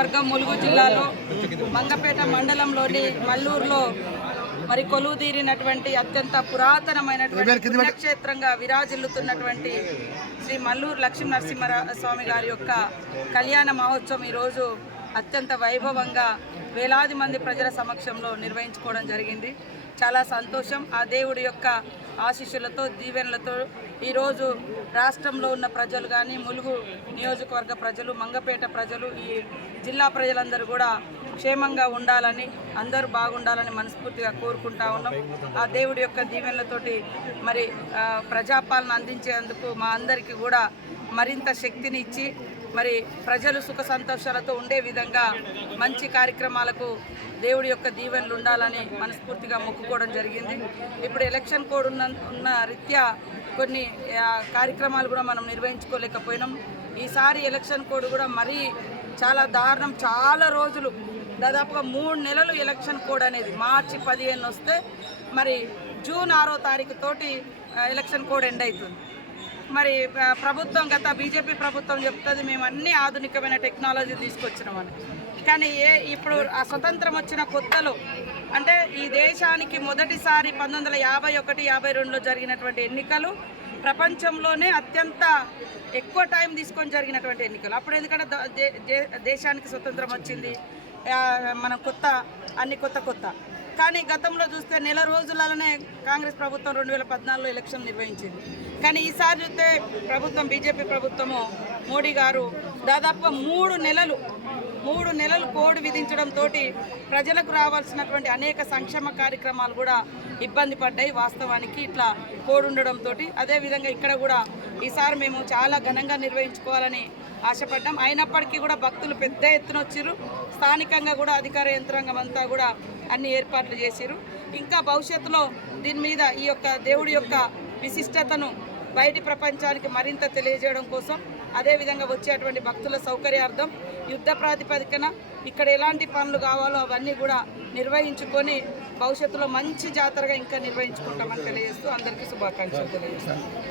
నియోజకవర్గం ములుగు జిల్లాలో మంగపేట మండలంలోని మల్లూరులో మరి కొలువుదీరినటువంటి అత్యంత పురాతనమైనటువంటి పుణ్యక్షేత్రంగా విరాజిల్లుతున్నటువంటి శ్రీ మల్లూరు లక్ష్మీ నరసింహ స్వామి గారి యొక్క కళ్యాణ మహోత్సవం ఈరోజు అత్యంత వైభవంగా వేలాది మంది ప్రజల సమక్షంలో నిర్వహించుకోవడం జరిగింది. చాలా సంతోషం. ఆ దేవుడి యొక్క ఆశీస్సులతో దీవెనలతో ఈరోజు రాష్ట్రంలో ఉన్న ప్రజలు కానీ ములుగు నియోజకవర్గ ప్రజలు మంగపేట ప్రజలు ఈ జిల్లా ప్రజలందరూ కూడా క్షేమంగా ఉండాలని అందరూ బాగుండాలని మనస్ఫూర్తిగా కోరుకుంటా ఉన్నాం. ఆ దేవుడి యొక్క దీవెనలతోటి మరి ప్రజాపాలన అందించేందుకు మా అందరికీ కూడా మరింత శక్తిని ఇచ్చి మరి ప్రజలు సుఖ సంతోషాలతో ఉండే విధంగా మంచి కార్యక్రమాలకు దేవుడి యొక్క దీవెనలు ఉండాలని మనస్ఫూర్తిగా మొక్కుకోవడం జరిగింది. ఇప్పుడు ఎలక్షన్ కోడ్ ఉన్న ఉన్న రీత్యా కొన్ని కార్యక్రమాలు కూడా మనం నిర్వహించుకోలేకపోయినాం. ఈసారి ఎలక్షన్ కోడ్ కూడా మరీ చాలా దారుణం. చాలా రోజులు దాదాపుగా మూడు నెలలు ఎలక్షన్ కోడ్ అనేది మార్చి పదిహేను వస్తే మరి జూన్ ఆరో తారీఖు తోటి ఎలక్షన్ కోడ్ ఎండ్ అవుతుంది మరి ప్రభుత్వం గత బీజేపీ ప్రభుత్వం చెప్తుంది మేము అన్ని ఆధునికమైన టెక్నాలజీ తీసుకొచ్చినామని కానీ ఏ ఇప్పుడు ఆ స్వతంత్రం వచ్చిన కొత్తలో అంటే ఈ దేశానికి మొదటిసారి పంతొమ్మిది వందల యాభై ఒకటి యాభై రెండులో జరిగినటువంటి ఎన్నికలు ప్రపంచంలోనే అత్యంత ఎక్కువ టైం తీసుకొని జరిగినటువంటి ఎన్నికలు. అప్పుడు ఎందుకంటే దేశానికి స్వతంత్రం వచ్చింది. మనం మన కొత్త అన్ని కొత్త కొత్త. కానీ గతంలో చూస్తే నెల రోజులలోనే కాంగ్రెస్ ప్రభుత్వం రెండు వేల పద్నాలుగులో ఎలక్షన్ నిర్వహించింది. కానీ ఈసారి చూస్తే ప్రభుత్వం బీజేపీ ప్రభుత్వము మోడీ గారు దాదాపుగా మూడు నెలలు మూడు నెలలు కోడ్ విధించడంతో ప్రజలకు రావాల్సినటువంటి అనేక సంక్షేమ కార్యక్రమాలు కూడా ఇబ్బంది పడ్డాయి వాస్తవానికి ఇట్లా కోడ్ ఉండడంతో అదేవిధంగా ఇక్కడ కూడా ఈసారి మేము చాలా ఘనంగా నిర్వహించుకోవాలని ఆశపడ్డాం. అయినప్పటికీ కూడా భక్తులు పెద్ద ఎత్తున వచ్చిర్రు. స్థానికంగా కూడా అధికార యంత్రాంగం అంతా కూడా అన్ని ఏర్పాట్లు చేసిరు ఇంకా భవిష్యత్తులో దీని మీద ఈ యొక్క దేవుడి యొక్క విశిష్టతను బయటి ప్రపంచానికి మరింత తెలియజేయడం కోసం అదేవిధంగా వచ్చేటువంటి భక్తుల సౌకర్యార్థం యుద్ధ ప్రాతిపదికన ఇక్కడ ఎలాంటి పనులు కావాలో అవన్నీ కూడా నిర్వహించుకొని భవిష్యత్తులో మంచి జాతరగా ఇంకా నిర్వహించుకుంటామని తెలియజేస్తూ అందరికీ శుభాకాంక్షలు తెలియజేస్తాను